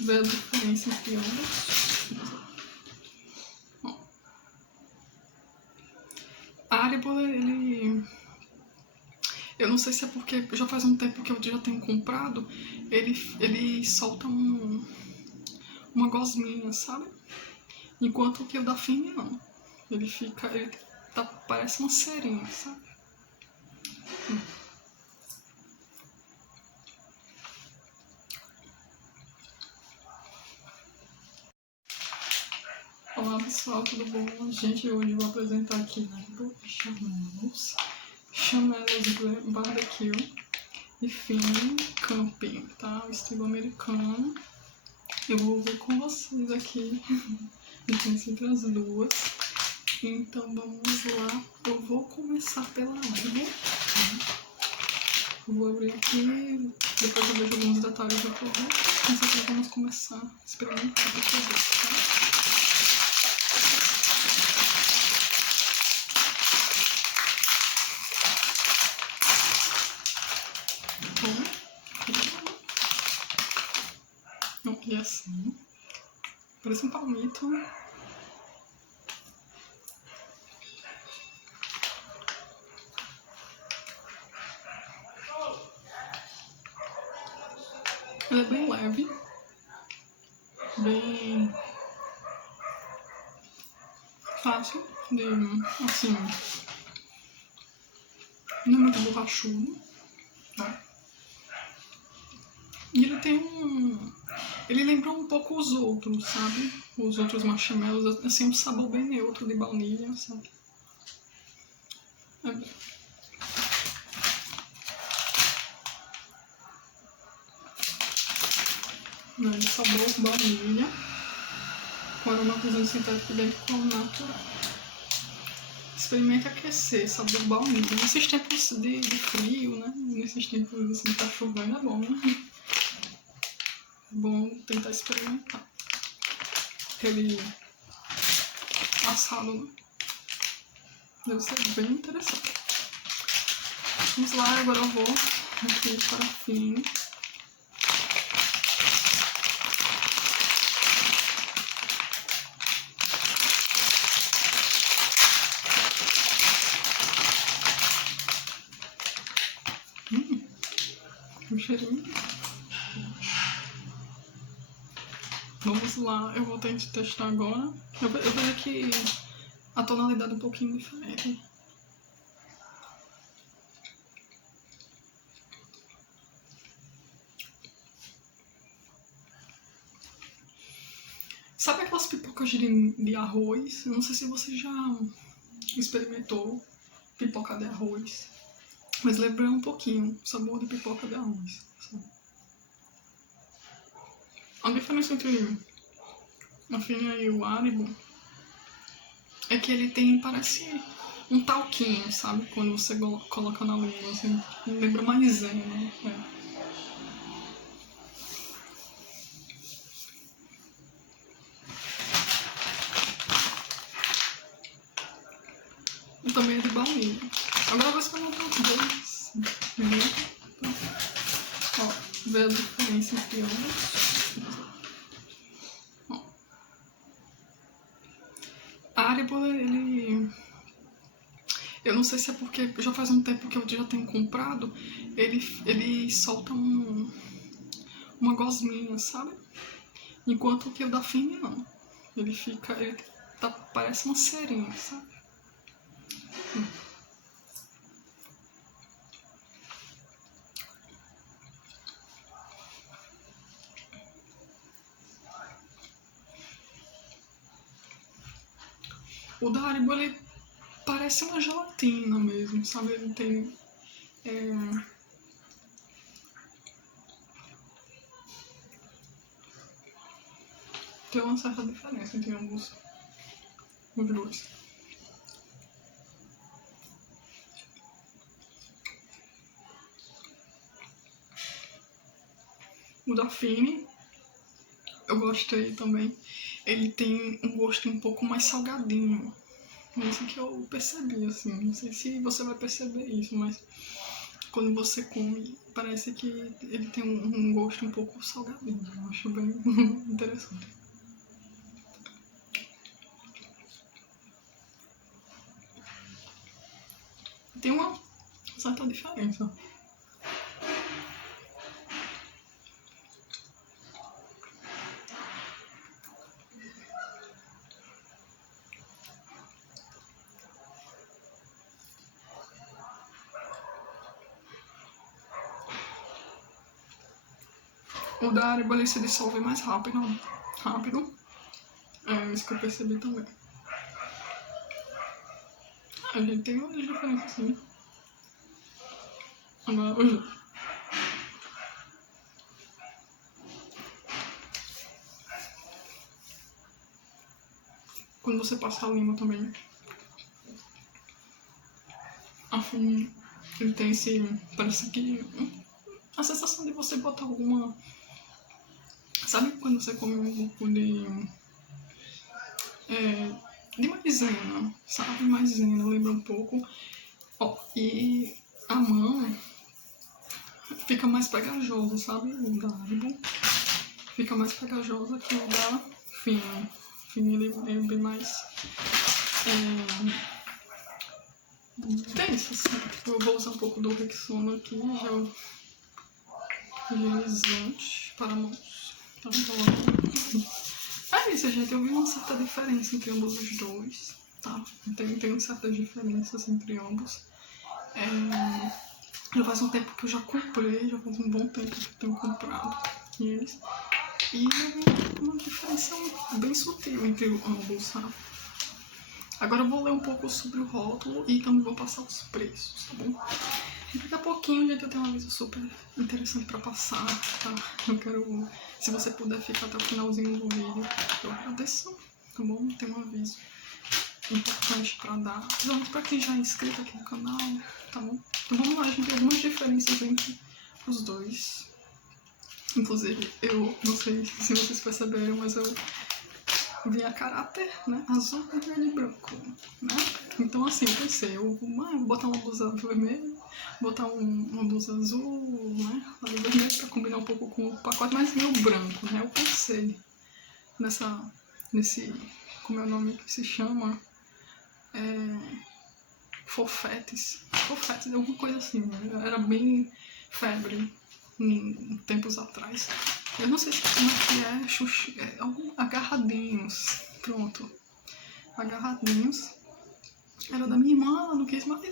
ver a diferença entre ambos. Ó. A Haribo, ele... Eu não sei se é porque já faz um tempo que eu já tenho comprado, ele solta uma gosminha, sabe? Enquanto que o da Fini não. Ele parece uma cerinha, sabe? Olá pessoal, tudo bom? Gente, hoje eu vou apresentar aqui Haribo Chamelos Barbecue e Fini Camping, tá? O estilo americano. Eu vou ver com vocês aqui a diferença entre as duas. Então vamos lá. Eu vou começar pela Haribo. Eu vou abrir aqui, depois eu vejo alguns detalhes do produto. Mas aqui vamos começar a experimentar o produto, tá? E assim, parece um palmito. Ele é bem leve, bem fácil de, assim, não é muito borrachudo, tá? E ele tem ele lembra um pouco os outros, sabe? Os outros marshmallows, assim, um sabor bem neutro de baunilha, sabe? Sabor baunilha, com aromatozinho sintético dentro com natural. Experimente aquecer, sabor baunilha. Nesses tempos de frio, né? Nesses tempos assim, que tá chovendo, é bom, né? É bom tentar experimentar. Aquele assado, né? Deve ser bem interessante. Vamos lá, agora eu vou aqui para o fim. Um cheirinho. Vamos lá, eu vou tentar testar agora. Eu vejo que a tonalidade é um pouquinho diferente. Sabe aquelas pipocas de arroz? Eu não sei se você já experimentou pipoca de arroz, mas lembra um pouquinho o sabor de pipoca de arroz. Sabe? A diferença entre a Fini e o Haribo é que ele tem, parece um talquinho, sabe? Quando você coloca na língua, assim, lembra maisena, né? E também é de baunilha. Agora eu vou experimentar os dois. Ó, ver a diferença entre ambos. Ó. A Haribo, ele... Eu não sei se é porque já faz um tempo que eu já tenho comprado, ele solta uma gosminha, sabe? Enquanto que o da Fini não. Ele parece uma cerinha, sabe? O da Haribo, ele parece uma gelatina mesmo, sabe? Ele tem... Tem uma certa diferença entre ambos os dois. O da Fini, eu gostei também. Ele tem um gosto um pouco mais salgadinho. Isso que eu percebi, assim. Não sei se você vai perceber isso, mas quando você come, parece que ele tem um gosto um pouco salgadinho. Eu acho bem interessante. Tem uma certa diferença. O da Haribo ele se dissolve mais rápido. É isso que eu percebi também. A gente tem umas diferenças sim. Agora, hoje. Quando você passa a língua também. Assim, ele tem esse. Parece que. A sensação de você botar alguma. Sabe quando você come um pouco de maisena, sabe? Maisena, lembra um pouco. Ó, e a mão fica mais pegajosa, sabe? O da Haribo fica mais pegajosa que o da Fino. Fino ele é bem mais denso, assim. Tipo, eu vou usar um pouco do Rexona aqui, gel higienizante para mãos. Tá bom? É isso, gente. Eu vi uma certa diferença entre ambos os dois, tá? Tem certas diferenças entre ambos. Já faz um tempo que eu já comprei, já faz um bom tempo que eu tenho comprado eles. E eu vi uma diferença bem sutil entre ambos, sabe? Agora eu vou ler um pouco sobre o rótulo e também vou passar os preços, tá bom? E daqui a pouquinho, gente, eu tenho um aviso super interessante pra passar, tá? Eu quero... Se você puder ficar até o finalzinho do vídeo, eu agradeço, tá bom? Tem um aviso importante pra dar, principalmente pra quem já é inscrito aqui no canal, tá bom? Então vamos lá, a gente tem algumas diferenças entre os dois. Inclusive, eu não sei se vocês perceberam, mas eu vi a caráter, né? Azul, vermelho e branco, né? Então assim, eu pensei, eu vou botar uma blusa vermelha, botar uma blusa azul, né? Aí vermelho pra combinar um pouco com o pacote, mas meio branco, né? Eu pensei nesse, como é o nome que se chama? Fofetes, alguma coisa assim, né? Era bem febre tempos atrás. Eu não sei se como é que é, agarradinhos, pronto, agarradinhos. Era da minha irmã, ela não quis mais,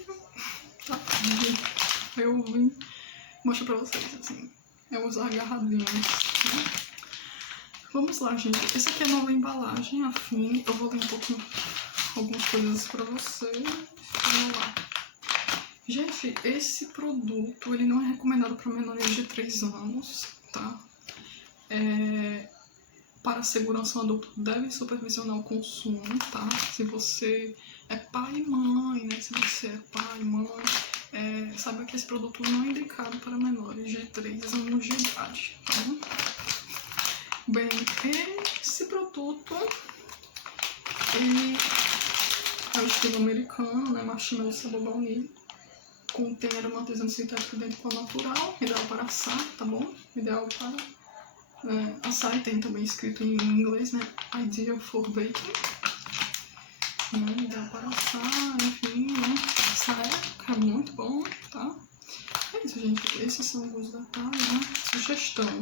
tá? Eu vim mostrar pra vocês, assim, é os agarradinhos, né? Vamos lá, gente, essa aqui é a nova embalagem, a Fini, eu vou ler um pouquinho algumas coisas pra vocês, vamos lá. Gente, esse produto, ele não é recomendado para menores de 3 anos, tá? Para segurança, o adulto deve supervisionar o consumo, tá? Se você é pai e mãe, né? Se você é pai e mãe, saiba que esse produto não é indicado para menores de 3 anos de idade, tá? Bem, esse produto, ele é o estilo americano, né? Marshmallow sabor baunilha. Contém aromatizante sintético dentro do natural, ideal para assar, tá bom? Ideal para assar, e tem também escrito em inglês, né? Ideal for baking. Né? Ideal para assar, enfim, né? Assar é muito bom, tá? É isso, gente. Esses são alguns detalhes, né? Sugestão.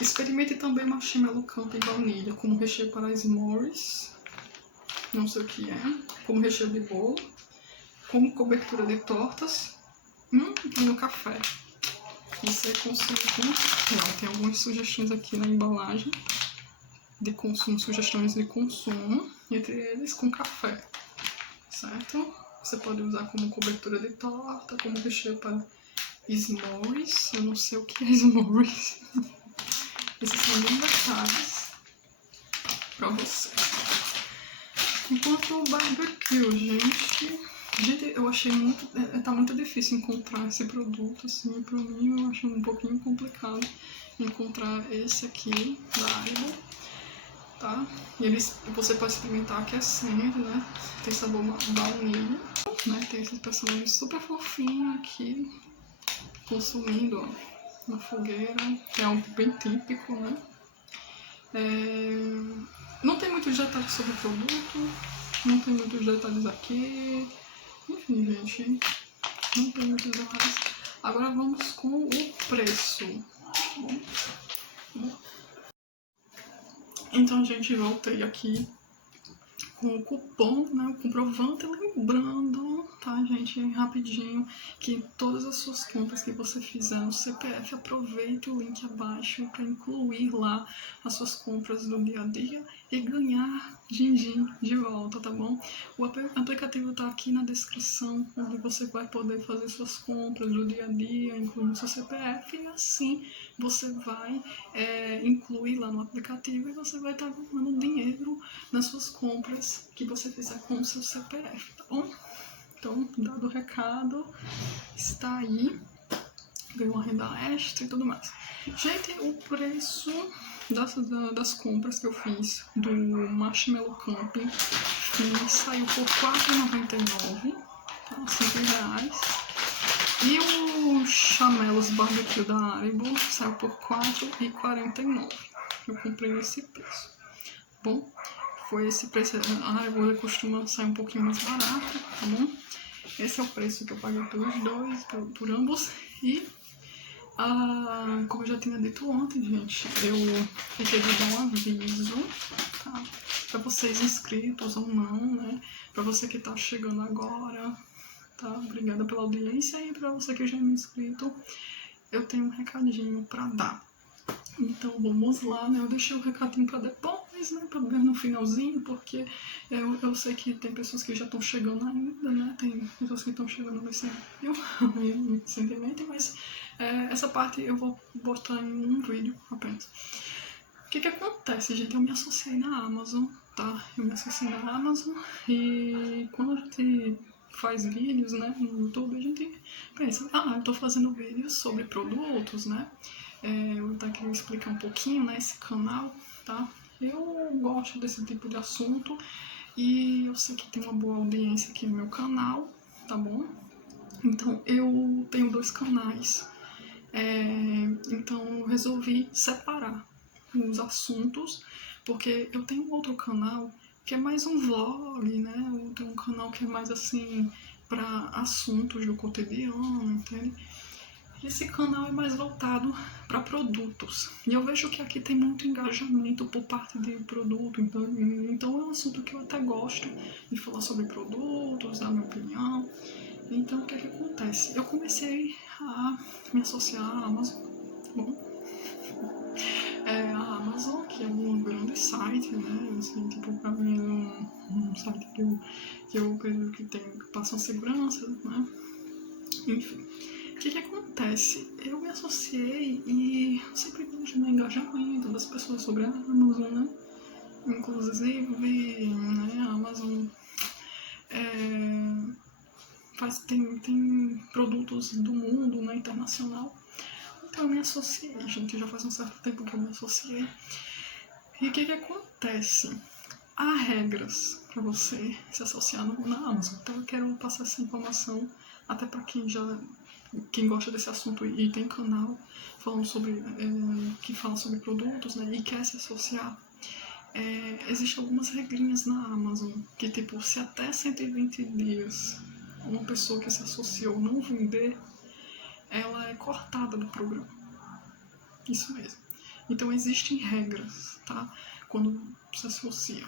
Experimente também marshmallow camping baunilha como recheio para s'mores. Não sei o que é. Como recheio de bolo. Como cobertura de tortas e no café. Isso é consumo com... Tem algumas sugestões aqui na embalagem de consumo, sugestões de consumo, entre eles com café, certo? Você pode usar como cobertura de torta, como recheio para s'mores. Eu não sei o que é s'mores. Esses são alguns detalhes para você. Enquanto o barbecue, gente, eu achei tá muito difícil encontrar esse produto, assim, pra mim eu acho um pouquinho complicado encontrar esse aqui da Haribo, tá? E você pode experimentar aquecendo, né? Tem sabor baunilha, né? Tem esses personagens super fofinhos aqui, consumindo, ó, na fogueira, é algo bem típico, né? Não tem muitos detalhes sobre o produto, não tem muitos detalhes aqui, enfim, gente, não tem muitos detalhes. Agora vamos com o preço. Bom. Então, gente, voltei aqui com o cupom, né, o comprovante, lembrando, tá, gente, rapidinho, que todas as suas compras que você fizer no CPF, aproveite o link abaixo para incluir lá as suas compras do dia a dia e ganhar din-din de volta, tá bom? O aplicativo tá aqui na descrição, onde você vai poder fazer suas compras do dia a dia, incluindo seu CPF, e assim você vai incluir lá no aplicativo e você vai estar ganhando dinheiro nas suas compras que você fizer com o seu CPF, tá bom? Então, dado o recado, está aí, ganhou uma renda extra e tudo mais. Gente, o preço das compras que eu fiz do Marshmallow Camping saiu por R$4,99, tá? R$5. E o Chamelos Barbecue da Haribo saiu por R$4,49. Eu comprei nesse preço. Bom, foi esse preço. A Haribo costuma sair um pouquinho mais barato, tá bom? Esse é o preço que eu paguei pelos dois, por ambos. E, como eu já tinha dito ontem, gente, eu fiquei de dar um aviso, tá? Pra vocês inscritos ou não, né? Pra você que tá chegando agora, tá? Obrigada pela audiência. E pra você que já é inscrito, eu tenho um recadinho pra dar. Então vamos lá, né? Eu deixei o recadinho pra depois, né? Pra ver no finalzinho, porque eu sei que tem pessoas que já estão chegando ainda, né? Tem pessoas que estão chegando nesse sentimento, mas essa parte eu vou botar em um vídeo apenas. O que acontece, gente? Eu me associei na Amazon, tá? Eu me associei na Amazon e quando a gente faz vídeos, né, no YouTube, a gente pensa, eu tô fazendo vídeos sobre produtos, né? Eu vou aqui explicar um pouquinho, né, esse canal, tá? Eu gosto desse tipo de assunto e eu sei que tem uma boa audiência aqui no meu canal, tá bom? Então, eu tenho 2 canais, então eu resolvi separar os assuntos, porque eu tenho um outro canal que é mais um vlog, né? Eu tenho um canal que é mais assim, para assuntos do cotidiano, entende? Esse canal é mais voltado para produtos. E eu vejo que aqui tem muito engajamento por parte de produto. Então é um assunto que eu até gosto de falar sobre produtos, dar minha opinião. Então o que acontece? Eu comecei a me associar à Amazon. Bom, a Amazon, que é um grande site, né? Assim, tipo, pra mim é um site que eu acredito que passa segurança, né? Enfim. O que acontece? Eu me associei e sempre vejo no engajamento das pessoas sobre a Amazon, né? Inclusive, né, a Amazon tem produtos do mundo, né, internacional. Então eu me associei, gente, já faz um certo tempo que eu me associei. E o que acontece? Há regras para você se associar na Amazon. Então eu quero passar essa informação até para quem gosta desse assunto e tem canal falando sobre que fala sobre produtos, né, e quer se associar. Existem algumas regrinhas na Amazon que, tipo, se até 120 dias uma pessoa que se associou não vender, ela é cortada do programa. Isso mesmo. Então existem regras, tá? Quando se associa.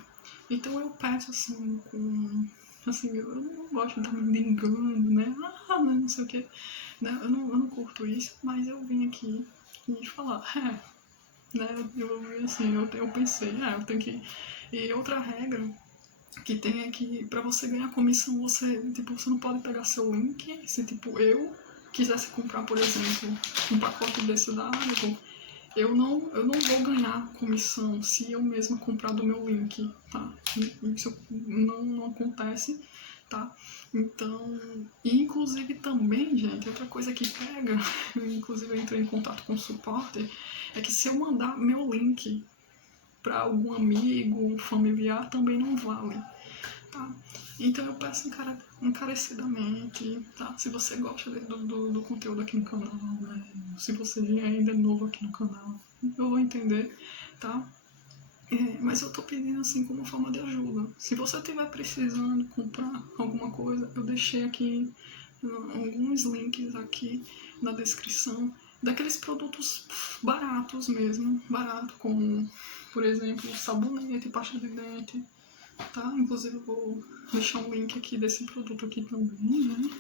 Então eu peço assim, eu não gosto de estar me engano, né? Não sei o que. Né? Eu não curto isso, mas eu vim aqui e falar, né? Eu pensei, eu tenho que. E outra regra que tem é que pra você ganhar comissão, você não pode pegar seu link, se tipo eu quisesse comprar, por exemplo, um pacote desse da Amazon, eu não vou ganhar comissão se eu mesma comprar do meu link, tá? Isso não acontece, tá? Então, e inclusive também, gente, outra coisa que pega, inclusive eu entrei em contato com o suporte, é que se eu mandar meu link para algum amigo, um familiar, também não vale, tá? Então eu peço encarecidamente, tá? Se você gosta do conteúdo aqui no canal, né? Se você ainda é novo aqui no canal, eu vou entender, tá? Mas eu tô pedindo assim como forma de ajuda. Se você estiver precisando comprar alguma coisa, eu deixei aqui alguns links aqui na descrição daqueles produtos baratos mesmo, barato, como por exemplo sabonete, pasta de dente, tá? Inclusive eu vou deixar um link aqui desse produto aqui também, né?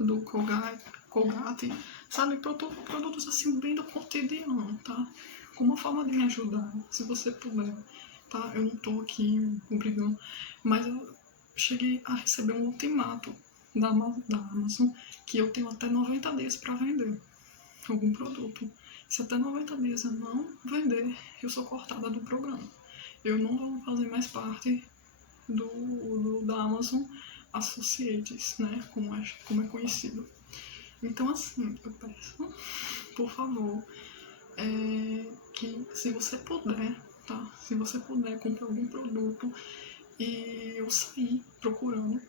Do Colgate, sabe? Produtos assim bem do cotidiano, tá? Como uma forma de me ajudar, se você puder, tá? Eu não tô aqui obrigando, mas eu cheguei a receber um ultimato da Amazon que eu tenho até 90 dias para vender algum produto. Se até 90 dias eu não vender, eu sou cortada do programa. Eu não vou fazer mais parte da Amazon Associates, né? Como é conhecido. Então, assim, eu peço, por favor, que se você puder, tá? Se você puder comprar algum produto e eu sair procurando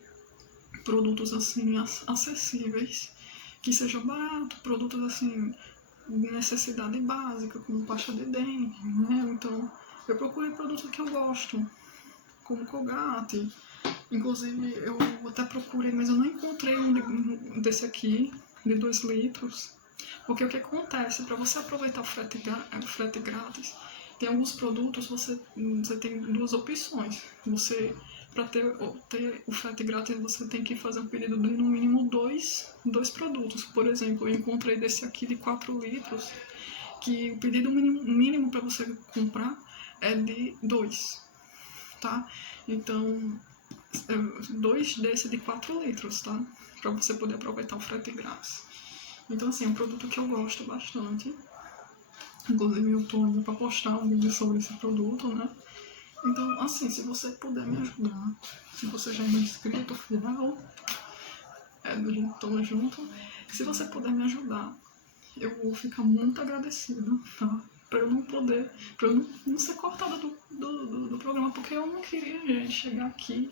produtos assim acessíveis, que sejam baratos, produtos assim de necessidade básica, como pasta de dente, né? Então, eu procurei produtos que eu gosto, como Colgate. Inclusive, eu até procurei, mas eu não encontrei um desse aqui, de 2 litros. Porque o que acontece, para você aproveitar o frete grátis, tem alguns produtos, você tem duas opções. Para ter o frete grátis, você tem que fazer um pedido de no mínimo dois produtos. Por exemplo, eu encontrei desse aqui de 4 litros, que o pedido mínimo para você comprar é de 2, tá? Então, 2 desse de 4 litros, tá? Para você poder aproveitar o frete grátis. Então, assim, é um produto que eu gosto bastante. Inclusive, eu tô indo para postar um vídeo sobre esse produto, né? Então, assim, se você puder me ajudar, se você já é meu inscrito fiel, tamo junto. Se você puder me ajudar, eu vou ficar muito agradecida, tá? Pra eu não ser cortada do programa, porque eu não queria, gente, chegar aqui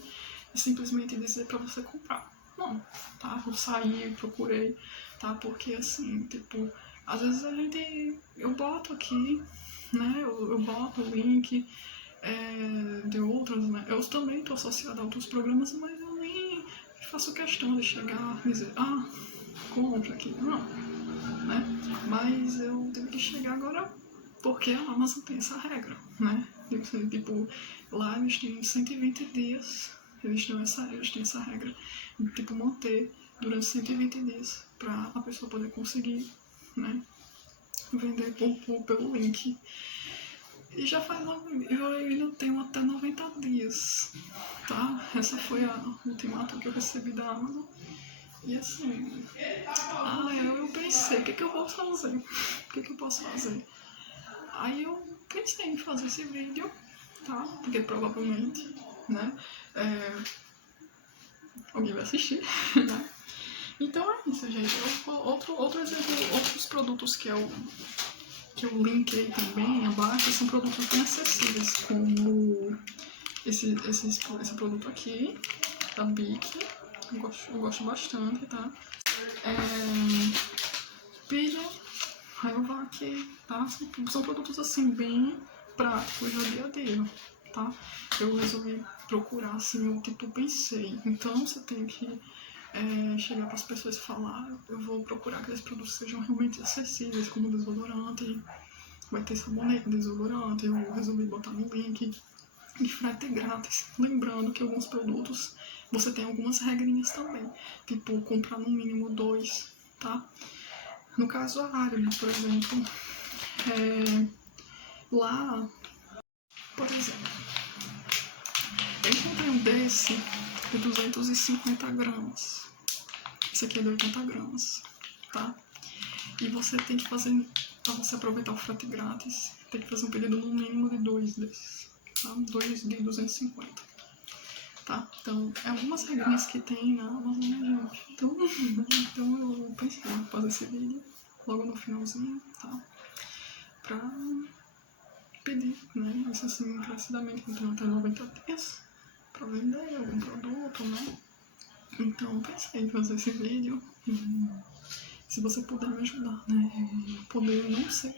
e simplesmente dizer pra você comprar. Não, tá? Eu saí, procurei, tá? Porque assim, tipo, às vezes eu boto aqui, né? Eu boto o link de outros, né? Eu também tô associada a outros programas, mas eu nem faço questão de chegar e dizer, compra aqui. Não, né? Mas eu tenho que chegar agora porque a Amazon tem essa regra, né? Tipo, lá eles têm 120 dias, eles têm essa regra de, tipo, manter durante 120 dias para a pessoa poder conseguir, né? Vender pelo link. E já faz eu ainda tenho até 90 dias, tá? Essa foi a ultimato que eu recebi da Amazon. E assim, eu pensei, o que eu posso fazer? O que eu posso fazer? Aí eu pensei em fazer esse vídeo, tá? Porque provavelmente, né? Alguém vai assistir, né? Então é isso, gente. Outro exemplo, outros produtos que eu linkei também abaixo são produtos bem acessíveis, como esse produto aqui, da Bic. Eu gosto bastante, tá? Pilha, Rayovac, tá? São produtos assim bem práticos do dia a dia, tá? Eu resolvi procurar assim o que tu pensei. Então você tem que chegar para as pessoas e falar, eu vou procurar que aqueles produtos sejam realmente acessíveis, como desodorante, vai ter sabonete, desodorante, eu resolvi botar no link de frete grátis. Lembrando que alguns produtos você tem algumas regrinhas também, tipo comprar no mínimo 2, tá? No caso a Ariel, por exemplo, lá, por exemplo, eu encontrei um desse de 250 gramas. Esse aqui é de 80 gramas, tá? E você tem que fazer, para você aproveitar o frete grátis, tem que fazer um pedido no mínimo de 2 desses, tá? 2 de 250, tá? Então, é algumas regrinhas que tem na Amazon, né, gente? Então eu pensei em fazer esse vídeo logo no finalzinho, tá? Pra pedir, né? Isso assim, encarecidamente, então até 90 dias, pra vender algum produto, né? Então, pensei em fazer esse vídeo. Se você puder me ajudar, né? Poder não ser.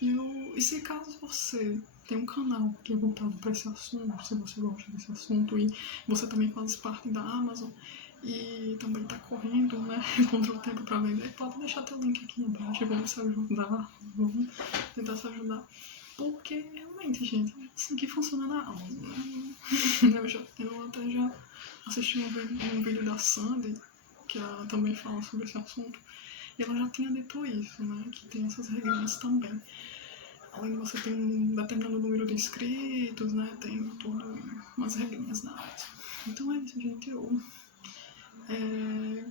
E se caso você tem um canal que é voltado para esse assunto, se você gosta desse assunto e você também faz parte da Amazon e também está correndo, né, contra o tempo para vender, pode deixar teu link aqui embaixo, vamos se ajudar, vamos tentar se ajudar. Porque realmente, gente, é assim que funciona na Amazon, né? Eu até já assisti um vídeo da Sandy, que ela também fala sobre esse assunto, e ela já tinha dito isso, né, que tem essas regrinhas também. Além de você ter um determinado número de inscritos, né, tem tudo umas regrinhas na Amazon. Então é isso, gente,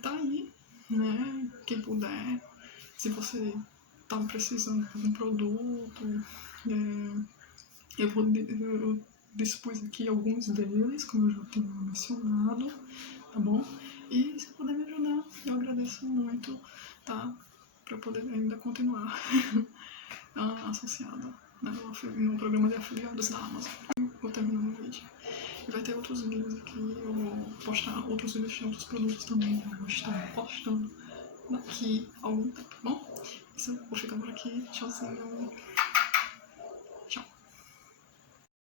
tá aí, né, quem puder, se você tá precisando de um produto, eu dispus aqui alguns deles, como eu já tinha mencionado, tá bom? E se puder me ajudar, eu agradeço muito, tá? Pra poder ainda continuar associada, né, no programa de afiliados da Amazon. Vou terminar o vídeo. E vai ter outros vídeos aqui, eu vou postar outros vídeos de outros produtos também, eu vou estar postando daqui a algum tempo, tá bom? Isso, vou ficar por aqui, tchauzinho.